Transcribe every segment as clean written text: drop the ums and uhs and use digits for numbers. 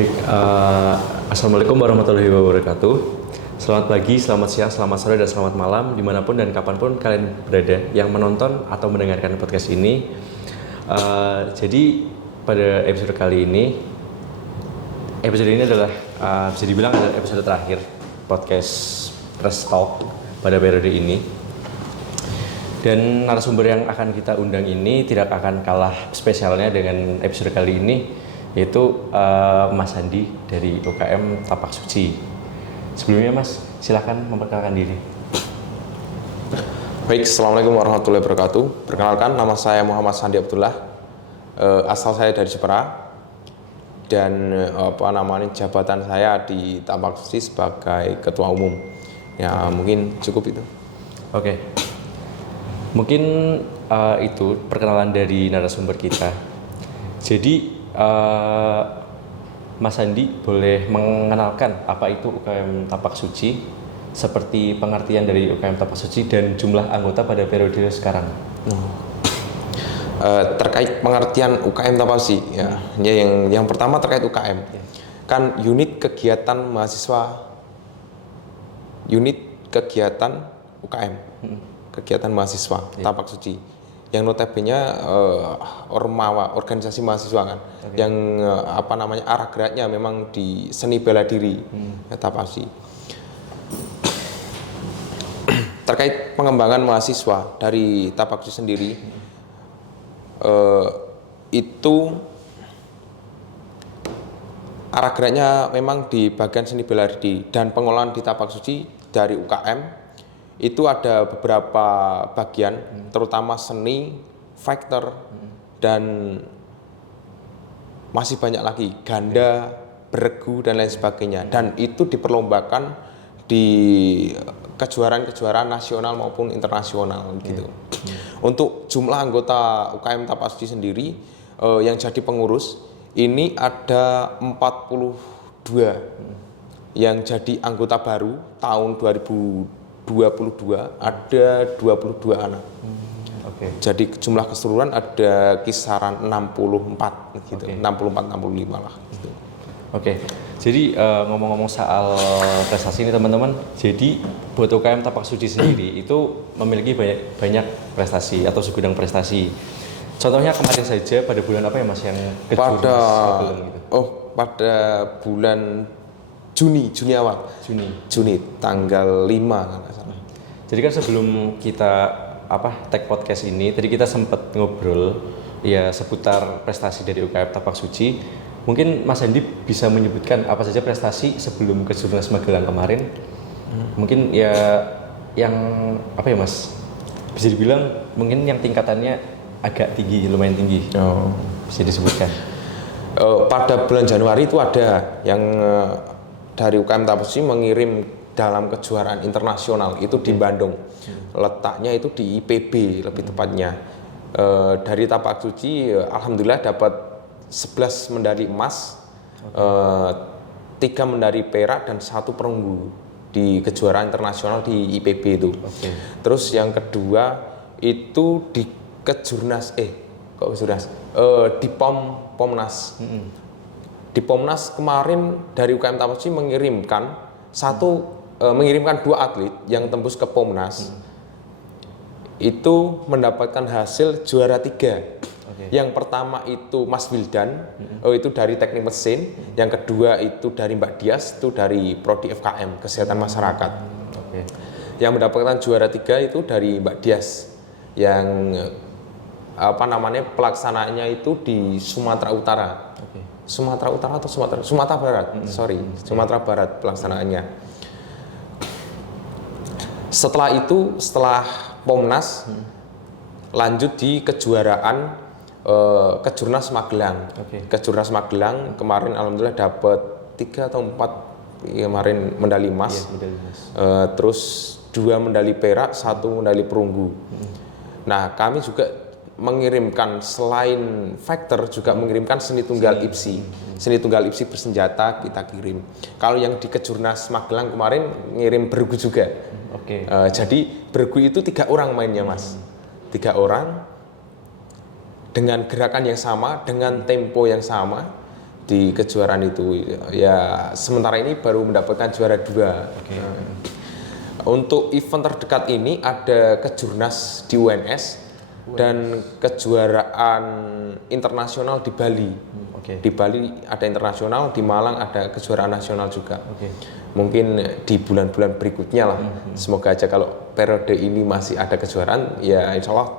Baik, Assalamualaikum warahmatullahi wabarakatuh. Selamat pagi, selamat siang, selamat sore, dan selamat malam dimanapun dan kapanpun kalian berada yang menonton atau mendengarkan podcast ini. Jadi pada episode kali ini, episode ini adalah bisa dibilang adalah episode terakhir podcast Press Talk pada periode ini. Dan narasumber yang akan kita undang ini tidak akan kalah spesialnya dengan episode kali ini, yaitu Mas Andi dari UKM Tapak Suci. Sebelumnya Mas, silakan memperkenalkan diri. Baik, Assalamualaikum warahmatullahi wabarakatuh. Perkenalkan, nama saya Muhammad Sandi Abdullah. Asal saya dari Jepara dan jabatan saya di Tapak Suci sebagai ketua umum. Ya, mungkin cukup itu. Oke. Mungkin itu perkenalan dari narasumber kita. Jadi Mas Andi boleh mengenalkan apa itu UKM Tapak Suci, seperti pengertian dari UKM Tapak Suci dan jumlah anggota pada periode sekarang. Terkait pengertian UKM Tapak Suci, ya, yang pertama terkait UKM, kan unit kegiatan mahasiswa, unit kegiatan UKM, kegiatan mahasiswa Tapak Suci, yang notabene ormawa, organisasi mahasiswa kan, yang arah geraknya memang di seni bela diri, Tapak Suci. Terkait pengembangan mahasiswa dari Tapak Suci sendiri, itu arah geraknya memang di bagian seni bela diri, dan pengolahan di Tapak Suci dari UKM itu ada beberapa bagian, terutama seni, factor, dan masih banyak lagi, ganda, beregu, dan lain sebagainya. Dan itu diperlombakan di kejuaraan-kejuaraan nasional maupun internasional gitu. Untuk jumlah anggota UKM Tapak Suci sendiri, yang jadi pengurus, ini ada 42 yang jadi anggota baru tahun 2022 ada 22 anak. Jadi jumlah keseluruhan ada kisaran 64 gitu. 64-65 lah gitu. Jadi ngomong-ngomong soal prestasi ini teman-teman, jadi buat UKM Tapak Suci sendiri itu memiliki banyak prestasi atau segudang prestasi. Contohnya kemarin saja pada bulan apa ya Mas yang pada bulan Juni awal. Juni tanggal 5 kan salah. Jadi kan sebelum kita tag podcast ini, tadi kita sempat ngobrol ya seputar prestasi dari UKM Tapak Suci. Mungkin Mas Andi bisa menyebutkan apa saja prestasi sebelum Kejurnas Magelang kemarin. Mungkin ya yang Mas? Bisa dibilang mungkin yang tingkatannya agak tinggi, lumayan tinggi. Bisa disebutkan. Pada bulan Januari itu ada yang dari UKM Tapak Suci mengirim dalam kejuaraan internasional itu di Bandung. Letaknya itu di IPB lebih tepatnya. Dari Tapak Suci alhamdulillah dapat 11 medali emas, 3 medali perak dan 1 perunggu di kejuaraan internasional di IPB itu. Terus yang kedua itu di Kejurnas di Pomnas. Di Pomnas kemarin dari UKM Tapak Suci mengirimkan 2 atlet yang tembus ke Pomnas. Itu mendapatkan hasil juara 3. Yang pertama itu Mas Wildan, itu dari teknik mesin. Yang kedua itu dari Mbak Dias, itu dari Prodi FKM Kesehatan Masyarakat. Yang mendapatkan juara 3 itu dari Mbak Dias, yang pelaksanaannya itu di Sumatera Utara. Sumatera Utara atau Sumatera Barat, Sumatera Barat pelaksanaannya. Setelah Pomnas, lanjut di kejuaraan Kejurnas Magelang. Kejurnas Magelang kemarin alhamdulillah dapat 3 atau 4 kemarin medali emas. Terus 2 medali perak, 1 medali perunggu. Nah, kami juga mengirimkan selain factor juga mengirimkan seni tunggal IPSI. Seni tunggal IPSI bersenjata kita kirim. Kalau yang di Kejurnas Magelang kemarin ngirim bergu juga. Jadi bergu itu 3 orang mainnya Mas. 3 orang dengan gerakan yang sama, dengan tempo yang sama. di kejuaraan itu. Ya sementara ini baru mendapatkan juara 2. Untuk event terdekat ini ada kejurnas di UNS dan kejuaraan internasional di Bali. Di Bali ada internasional, di Malang ada kejuaraan nasional juga. Mungkin di bulan-bulan berikutnya lah. Semoga aja kalau periode ini masih ada kejuaraan, ya insya Allah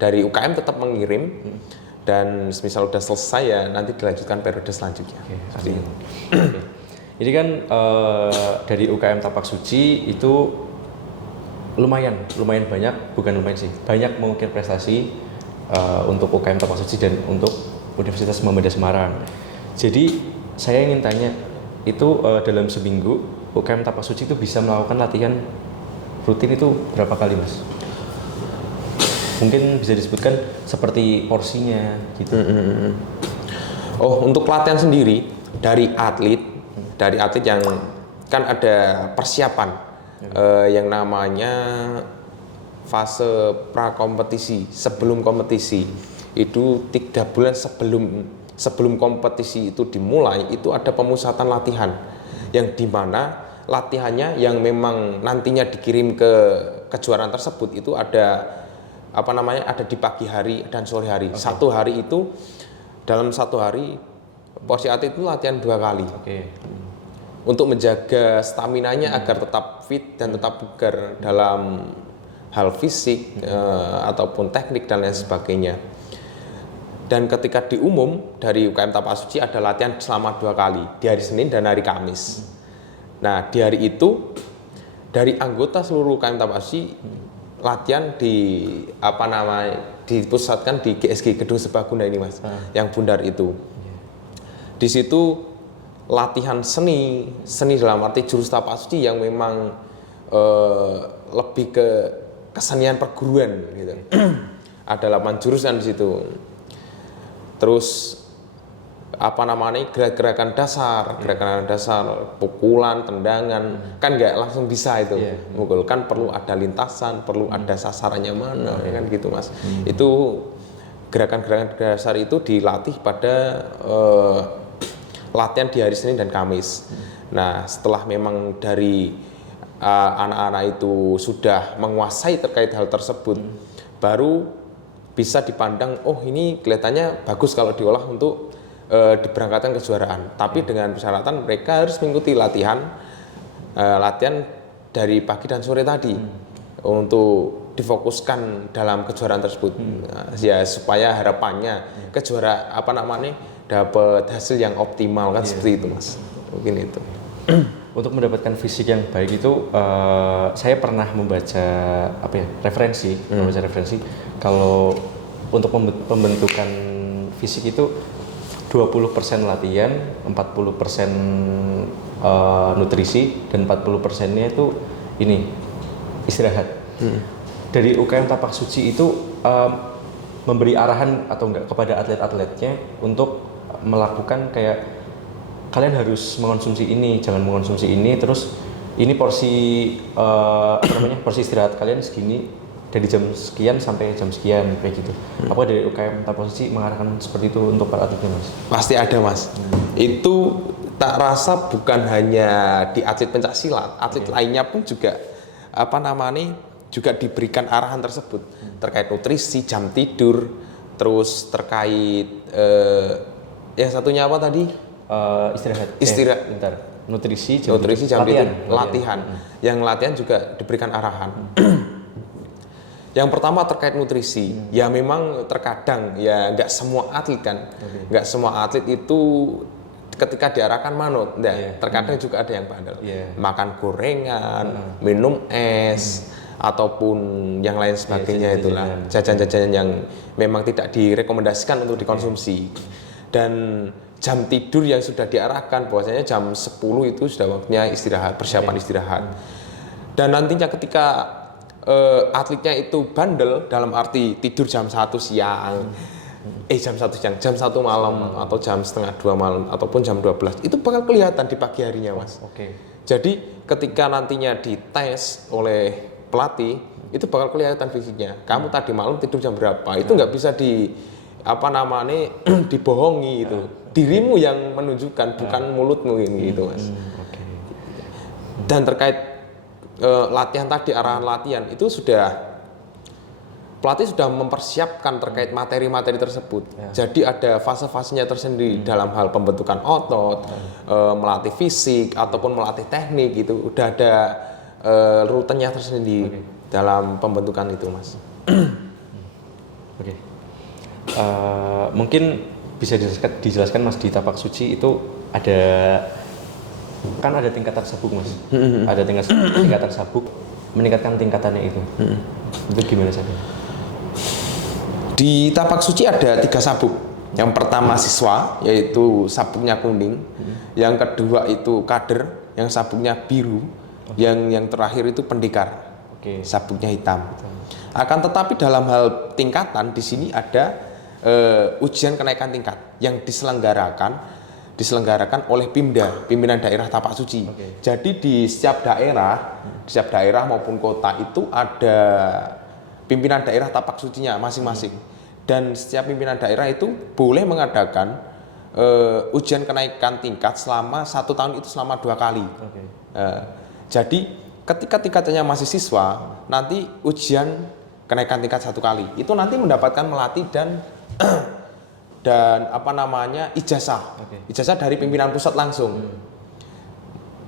dari UKM tetap mengirim. Dan misal udah selesai ya nanti dilanjutkan periode selanjutnya. Jadi kan dari UKM Tapak Suci itu lumayan banyak, bukan lumayan sih, banyak mengukir prestasi untuk UKM Tapak Suci dan untuk Universitas Muhammadiyah Semarang. Jadi saya ingin tanya, itu dalam seminggu UKM Tapak Suci itu bisa melakukan latihan rutin itu berapa kali, Mas? Mungkin bisa disebutkan seperti porsinya gitu. Oh, untuk latihan sendiri dari atlet yang kan ada persiapan yang namanya fase prakompetisi, sebelum kompetisi. Itu 3 bulan sebelum kompetisi itu dimulai, itu ada pemusatan latihan yang dimana latihannya yang memang nantinya dikirim ke kejuaraan tersebut itu ada ada di pagi hari dan sore hari. Satu hari itu, dalam satu hari porsi atlet itu latihan 2 kali. Untuk menjaga staminanya agar tetap fit dan tetap bugar dalam hal fisik ataupun teknik dan lain sebagainya. Dan ketika diumum dari UKM Tapak Suci ada latihan selama 2 kali, di hari Senin dan hari Kamis. Nah, di hari itu dari anggota seluruh UKM Tapak Suci latihan dipusatkan di GSG Gedung Serbaguna ini, Mas, yang bundar itu. Di situ latihan seni dalam arti jurus Tapak Suci yang memang lebih ke kesenian perguruan gitu. Ada 8 jurusan di situ. Terus gerakan dasar, pukulan, tendangan, kan nggak langsung bisa itu. Mukul kan perlu ada lintasan, perlu ada sasarannya mana, kan gitu, Mas. Itu gerakan-gerakan dasar itu dilatih pada latihan di hari Senin dan Kamis. Nah, setelah memang dari anak-anak itu sudah menguasai terkait hal tersebut, baru bisa dipandang, oh ini kelihatannya bagus kalau diolah untuk diberangkatkan kejuaraan. Tapi dengan persyaratan mereka harus mengikuti latihan dari pagi dan sore tadi untuk difokuskan dalam kejuaraan tersebut. Ya supaya harapannya dapat hasil yang optimal kan, seperti itu, Mas. Mungkin itu. Untuk mendapatkan fisik yang baik itu saya pernah membaca referensi kalau untuk pembentukan fisik itu 20% latihan, 40% nutrisi, dan 40%-nya itu istirahat. Dari UKM Tapak Suci itu memberi arahan atau enggak kepada atlet-atletnya untuk melakukan kayak kalian harus mengonsumsi ini, jangan mengonsumsi ini, terus ini porsi porsi istirahat kalian segini dari jam sekian sampai jam sekian kayak gitu. Apa dari UKM Tapak Suci mengarahkan seperti itu untuk para atletnya, Mas? Pasti ada, Mas. Itu tak rasa bukan hanya di atlet pencaksilat, atlet lainnya pun juga juga diberikan arahan tersebut terkait nutrisi, jam tidur, terus terkait yang satunya apa tadi? Istirahat. Nutrisi, jam tidur, latihan. Yang latihan juga diberikan arahan. Yang pertama terkait nutrisi, ya memang terkadang ya nggak semua atlet kan, nggak semua atlet itu ketika diarahkan manut, terkadang juga ada yang bandel, makan gorengan, minum es, ataupun yang lain sebagainya, itulah jajan-jajanan yang memang tidak direkomendasikan untuk dikonsumsi. Dan jam tidur yang sudah diarahkan bahwasanya jam 10 itu sudah waktunya istirahat, persiapan istirahat. Dan nantinya ketika atletnya itu bandel dalam arti tidur jam 1 siang, jam 1 malam atau jam setengah 2 malam ataupun jam 12, itu bakal kelihatan di pagi harinya, Mas. Jadi ketika nantinya dites oleh pelatih, itu bakal kelihatan fisiknya. Kamu tadi malam tidur jam berapa? Itu nggak bisa dibohongi itu. dirimu yang menunjukkan, bukan mulutmu gitu Mas. Oke. Dan terkait latihan tadi, arahan latihan itu pelatih sudah mempersiapkan terkait materi-materi tersebut. Jadi ada fase-fasenya tersendiri dalam hal pembentukan otot, melatih fisik ataupun melatih teknik gitu. Udah ada rutenya tersendiri dalam pembentukan itu, Mas. Oke. Mungkin bisa dijelaskan Mas, di tapak suci itu ada tingkatan sabuk Mas. Ada tingkatan sabuk, meningkatkan tingkatannya itu. Itu gimana caranya? Di tapak suci ada 3 sabuk. Yang pertama siswa, yaitu sabuknya kuning. Yang kedua itu kader, yang sabuknya biru. Yang terakhir itu pendekar, sabuknya hitam. Akan tetapi dalam hal tingkatan di sini ada ujian kenaikan tingkat yang diselenggarakan oleh PIMDA, pimpinan daerah tapak suci. Jadi di setiap daerah maupun kota itu ada pimpinan daerah tapak sucinya masing-masing. Dan setiap pimpinan daerah itu boleh mengadakan ujian kenaikan tingkat selama 1 tahun itu selama 2 kali. Jadi ketika tingkatannya masih siswa, nanti ujian kenaikan tingkat 1 kali itu nanti mendapatkan melatih dan ijazah dari pimpinan pusat langsung.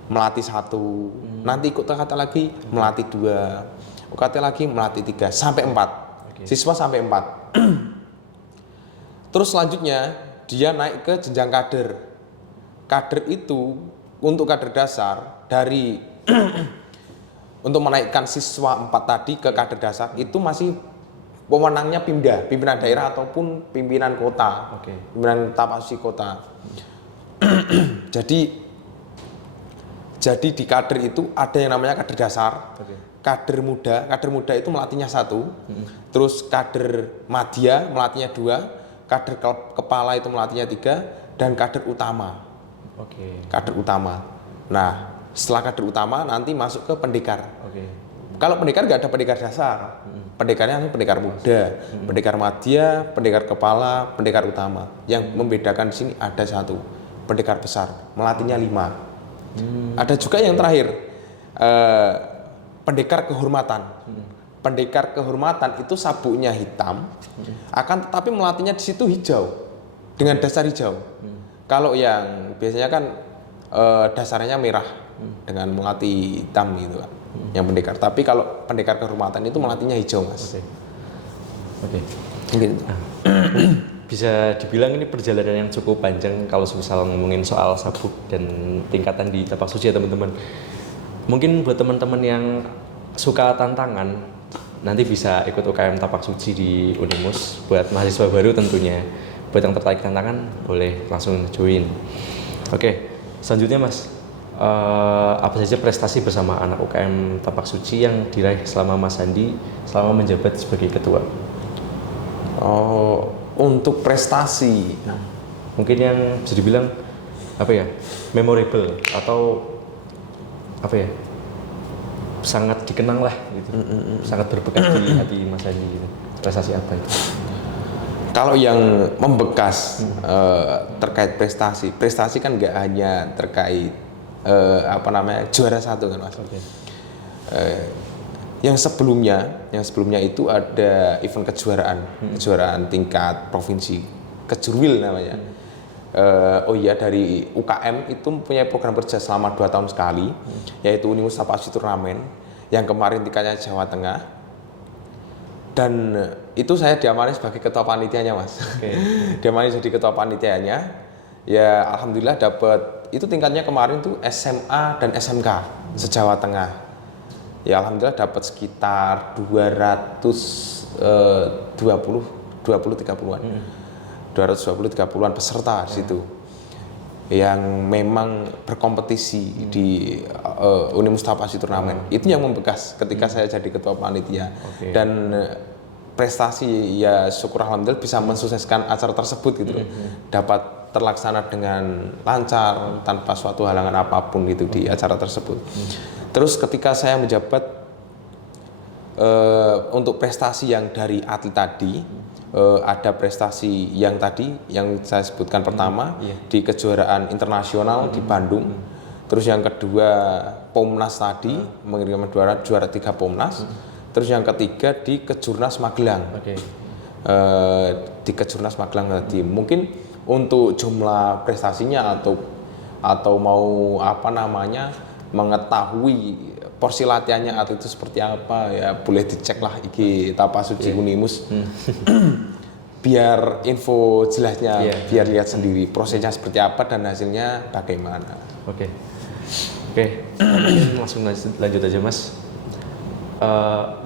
Melatih 1, nanti ikut kata lagi melatih 2, UKT lagi melatih 3 sampai 4. Siswa sampai 4. Terus selanjutnya dia naik ke jenjang kader. Kader itu untuk kader dasar dari untuk menaikkan siswa 4 tadi ke kader dasar itu masih wewenangnya PIMDA, pimpinan daerah ataupun pimpinan kota, pimpinan tapak suci kota. Jadi di kader itu ada yang namanya kader dasar, kader muda itu melatihnya 1, terus kader madya melatihnya 2, kader kepala itu melatihnya 3, dan kader utama. Kader utama. Nah, setelah kader utama nanti masuk ke pendekar. Kalau pendekar nggak ada pendekar dasar, pendekarnya pendekar muda, pendekar madya, pendekar kepala, pendekar utama. Yang membedakan di sini ada 1, pendekar besar, melatihnya 5. Ada juga yang terakhir, pendekar kehormatan. Pendekar kehormatan itu sabuknya hitam, akan tetapi melatihnya di situ hijau dengan dasar hijau. Kalau yang biasanya kan dasarnya merah dengan melatih hitam gitu kan, yang pendekar. Tapi kalau pendekar kehormatan itu melatihnya hijau, Mas. Mungkin bisa dibilang ini perjalanan yang cukup panjang kalau misal ngomongin soal sabuk dan tingkatan di tapak suci ya teman-teman. Mungkin buat teman-teman yang suka tantangan nanti bisa ikut UKM tapak suci di Unimus. Buat mahasiswa baru tentunya, buat yang tertarik tantangan boleh langsung join. Selanjutnya Mas, apa saja prestasi bersama anak UKM tapak suci yang diraih selama Mas Andi selama menjabat sebagai ketua? Untuk prestasi, mungkin yang bisa dibilang memorable atau sangat dikenang lah gitu, sangat berbekas di hati Mas Andi gitu. Prestasi apa itu? Kalau yang membekas terkait prestasi kan nggak hanya terkait juara 1 kan Mas. Yang sebelumnya itu ada event kejuaraan tingkat provinsi, Kejurwil namanya. Dari UKM itu mempunyai program kerja selama 2 tahun sekali, yaitu Unimus Tapak Suci Turnamen, yang kemarin tingkatnya Jawa Tengah. Dan itu saya diamani sebagai ketua panitianya, Mas. Diamani jadi ketua panitianya. Ya alhamdulillah dapat, itu tingkatnya kemarin tuh SMA dan SMK se-Jawa Tengah. Ya alhamdulillah dapat sekitar 220-30-an. 220-30-an peserta di situ. Yang memang berkompetisi di Unimus Tapak Suci Turnamen. Itu yang membekas ketika saya jadi ketua panitia. Dan prestasi ya syukur alhamdulillah bisa mensukseskan acara tersebut gitu. Dapat terlaksana dengan lancar tanpa suatu halangan apapun gitu di acara tersebut. Terus ketika saya menjabat untuk prestasi yang dari atlet tadi, ada prestasi yang tadi yang saya sebutkan pertama di kejuaraan internasional di Bandung. Terus yang kedua Pomnas tadi mengirim juara 3 Pomnas. Terus yang ketiga di Kejurnas Magelang. Di Kejurnas Magelang tadi. Mungkin untuk jumlah prestasinya atau mau apa namanya mengetahui porsi latihannya atau itu seperti apa ya boleh dicek lah IG Tapasuci Unimus. Biar info jelasnya, biar lihat sendiri prosesnya seperti apa dan hasilnya bagaimana. Oke, mungkin langsung lanjut aja Mas.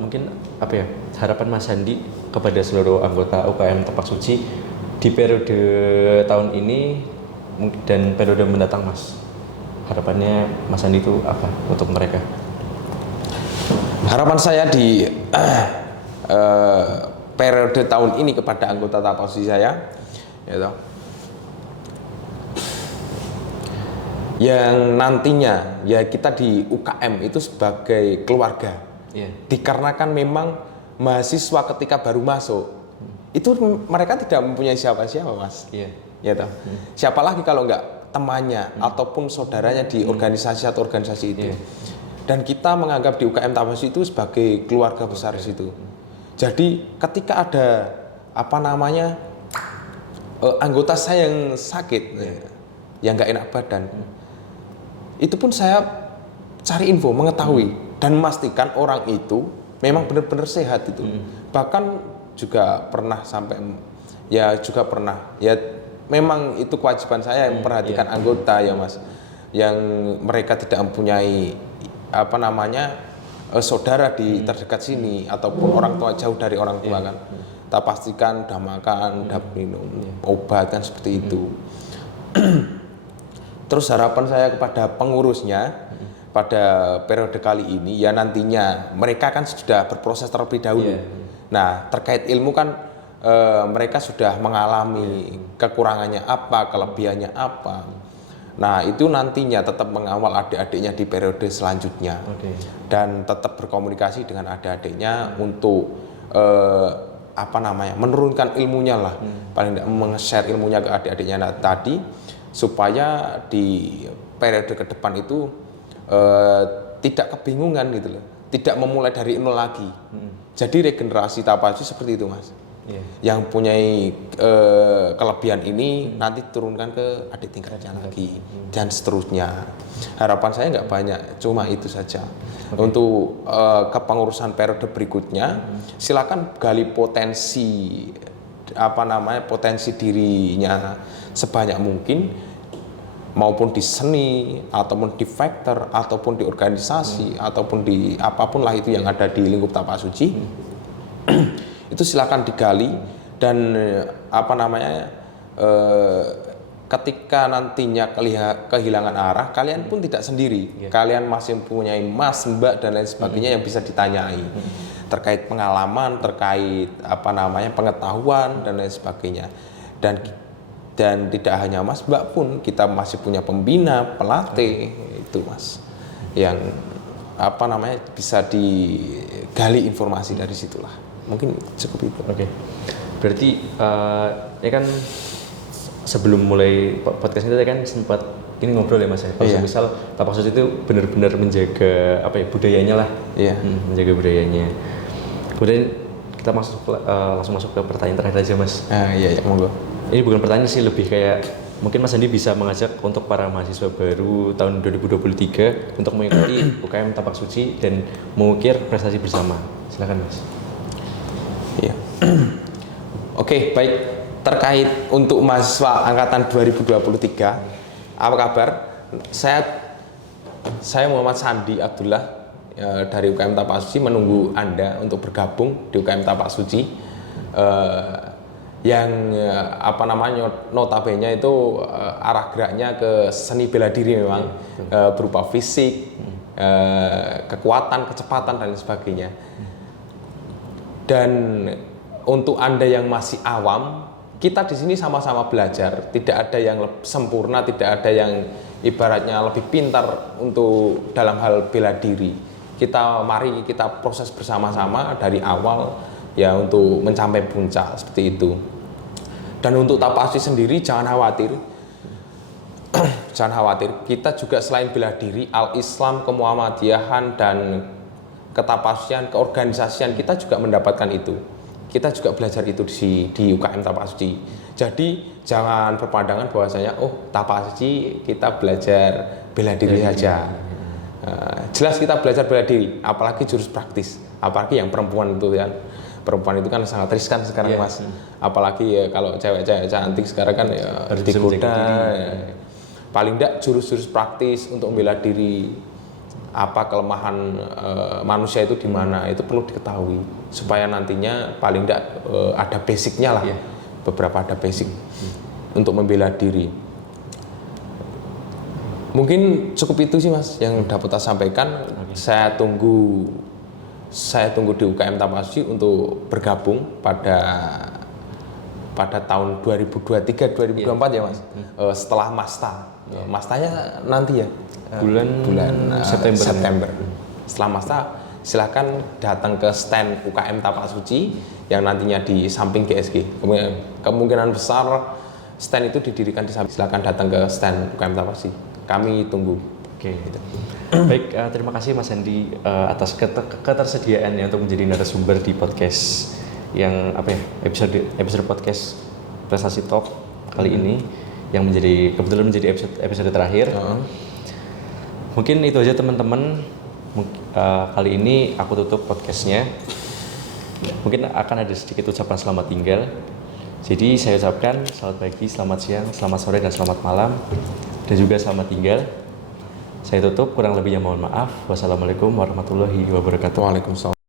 Mungkin apa ya harapan Mas Handi kepada seluruh anggota UKM Tapak Suci di periode tahun ini dan periode mendatang Mas. Harapannya Mas Handi itu apa untuk mereka? Harapan saya di periode tahun ini kepada anggota Tapak Suci saya, yaitu yang nantinya ya kita di UKM itu sebagai keluarga. Dikarenakan memang mahasiswa ketika baru masuk itu mereka tidak mempunyai siapa-siapa Mas. Ya toh. Siapa lagi kalau enggak temannya ataupun saudaranya di organisasi atau organisasi itu. Dan kita menganggap di UKM Tapak Suci itu sebagai keluarga besar di situ. Jadi ketika ada apa namanya anggota saya yang sakit, yang nggak enak badan, itu pun saya cari info, mengetahui dan memastikan orang itu memang benar-benar sehat itu. Bahkan juga pernah sampai ya memang itu kewajiban saya memperhatikan anggota ya Mas, yang mereka tidak mempunyai apa namanya saudara di terdekat sini ataupun orang tua jauh dari orang tua kan. Kita pastikan udah makan, udah minum obat kan seperti itu. Terus harapan saya kepada pengurusnya pada periode kali ini ya nantinya mereka kan sudah berproses terlebih dahulu. Nah terkait ilmu kan mereka sudah mengalami kekurangannya apa, kelebihannya apa. Nah itu nantinya tetap mengawal adik-adiknya di periode selanjutnya dan tetap berkomunikasi dengan adik-adiknya untuk apa namanya menurunkan ilmunya lah, paling tidak meng-share ilmunya ke adik-adiknya tadi supaya di periode ke depan itu tidak kebingungan gitu loh, tidak memulai dari nol lagi. Jadi regenerasi Tapak Suci seperti itu Mas. Yang punyai kelebihan ini nanti turunkan ke adik tingkatnya lagi dan seterusnya. Harapan saya nggak banyak, cuma itu saja. Untuk kepengurusan periode berikutnya, silakan gali potensi apa namanya potensi dirinya sebanyak mungkin, maupun di seni ataupun di factor ataupun di organisasi ataupun di apapun lah itu yang ada di lingkup Tapak Suci. Itu silakan digali dan apa namanya ketika nantinya kehilangan arah kalian pun tidak sendiri. Kalian masih mempunyai mas, mbak dan lain sebagainya yang bisa ditanyai terkait pengalaman, terkait apa namanya pengetahuan dan lain sebagainya. Dan tidak hanya mas, mbak pun kita masih punya pembina, pelatih itu Mas yang apa namanya bisa digali informasi dari situlah. Mungkin cukup itu. Berarti ya kan sebelum mulai podcast ini kan sempat ini ngobrol ya Mas ya. Kalau misal Tapak Suci itu benar-benar menjaga apa ya budayanya lah. Menjaga budayanya. Kemudian kita langsung masuk ke pertanyaan terakhir aja Mas. Monggo. Ini bukan pertanyaan sih, lebih kayak mungkin Mas Handi bisa mengajak untuk para mahasiswa baru tahun 2023 untuk mengikuti UKM Tapak Suci dan mengukir prestasi bersama. Silakan Mas. Oke, baik. Terkait untuk mahasiswa angkatan 2023, apa kabar? Saya Muhammad Sandi Abdullah dari UKM Tapak Suci menunggu Anda untuk bergabung di UKM Tapak Suci yang apa namanya notabene itu arah geraknya ke seni bela diri memang berupa fisik, kekuatan, kecepatan dan sebagainya. Dan untuk Anda yang masih awam, kita di sini sama-sama belajar. Tidak ada yang sempurna, tidak ada yang ibaratnya lebih pintar untuk dalam hal bela diri. Mari kita proses bersama-sama dari awal ya untuk mencapai puncak seperti itu. Dan untuk Tapasci sendiri jangan khawatir. Jangan khawatir, kita juga selain bela diri, al-Islam, kemuhammadiyahan dan ketapascian, keorganisasian, kita juga mendapatkan itu. Kita juga belajar itu di UKM Tapasci. Jadi jangan berpandangan bahwasanya Tapasci kita belajar bela diri saja. Jelas kita belajar bela diri, apalagi jurus praktis, apalagi yang perempuan itu kan. Perempuan itu kan sangat riskan sekarang Mas. Apalagi ya kalau cewek-cewek cantik sekarang kan ya digoda. Paling tidak jurus-jurus praktis untuk membela diri, apa kelemahan manusia itu di mana, itu perlu diketahui supaya nantinya paling tidak ada basicnya lah, beberapa ada basic untuk membela diri. Mungkin cukup itu sih Mas yang dapat saya sampaikan. Saya tunggu di UKM Tapasci untuk bergabung pada tahun 2023-2024 ya Mas, setelah Masta. Mastanya nanti ya bulan September. Setelah Masta silahkan datang ke stand UKM Tapasci yang nantinya di samping GSG. Kemungkinan besar stand itu didirikan di samping. Silahkan datang ke stand UKM Tapasci. Kami tunggu. Oke. Baik, terima kasih Mas Hendy atas ketersediaannya untuk menjadi narasumber di podcast yang episode podcast Prestasi Talk kali ini yang kebetulan menjadi episode terakhir. Mungkin itu aja teman-teman. Kali ini aku tutup podcastnya. Mungkin akan ada sedikit ucapan selamat tinggal. Jadi saya ucapkan selamat pagi, selamat siang, selamat sore, dan selamat malam, dan juga selamat tinggal. Saya tutup, kurang lebihnya mohon maaf. Wassalamualaikum warahmatullahi wabarakatuh. Waalaikumsalam.